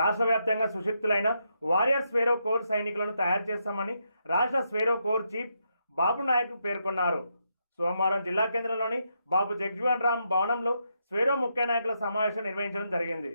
రాష్ట్ర వ్యాప్తంగా సుశక్తులైన warrior Swaero core సైనికులను తయారు చేస్తామని రాష్ట్ర స్వేరో కోర్ చీఫ్ బాబు నాయక్ పేర్కొన్నారు. సోమవారం జిల్లా కేంద్రంలోని బాబు జగ్జీవన్ రామ్ భవనంలో స్వేరో ముఖ్య నాయకుల సమావేశం నిర్వహించడం జరిగింది.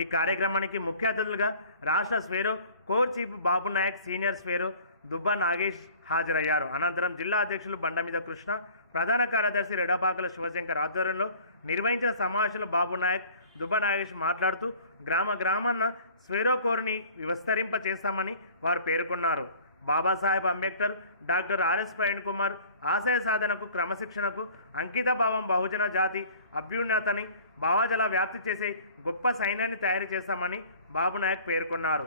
ఈ కార్యక్రమానికి ముఖ్య అతిథులుగా రాష్ట్ర Swaero core chief Babu Nayak senior Swaero Dubba Nagesh హాజరయ్యారు. అనంతరం జిల్లా అధ్యక్షులు బండమీద కృష్ణ ప్రధాన కార్యదర్శి రెడపాకల శివశంకర్ ఆధ్వర్యంలో నిర్వహించిన సమావేశంలో బాబు నాయక్ దుబ్బా నాగేష్ మాట్లాడుతూ గ్రామ గ్రామాన స్వేరోకోరుని విస్తరింప చేస్తామని వారు పేర్కొన్నారు. బాబాసాహెబ్ అంబేద్కర్ డాక్టర్ ఆర్ఎస్ ప్రవీణ్ కుమార్ ఆశయ సాధనకు క్రమశిక్షణకు అంకితభావం బహుజన జాతి అభ్యున్నతని భావజల వ్యాప్తి చేసే గొప్ప సైన్యాన్ని తయారు చేస్తామని బాబు నాయక్ పేర్కొన్నారు.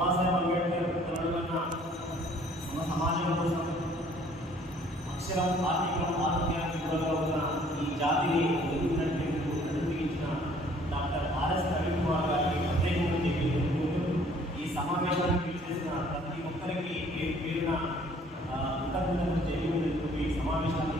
బాబాసాహెబ్ అంబేద్కర్ తెలంగాణ మన సమాజం కోసం అక్షరం ఆర్థికం ఆరోగ్యానికి దూరంగా ఉన్న ఈ జాతిని అనుభవించిన డాక్టర్ ఆర్ఎస్ నవీన్ కుమార్ గారికి ఈ సమావేశానికి చేసిన ప్రతి ఒక్కరికి పేరు పేరున కృతజ్ఞతలు తెలియజేసుకుంటూ ఈ సమావేశాన్ని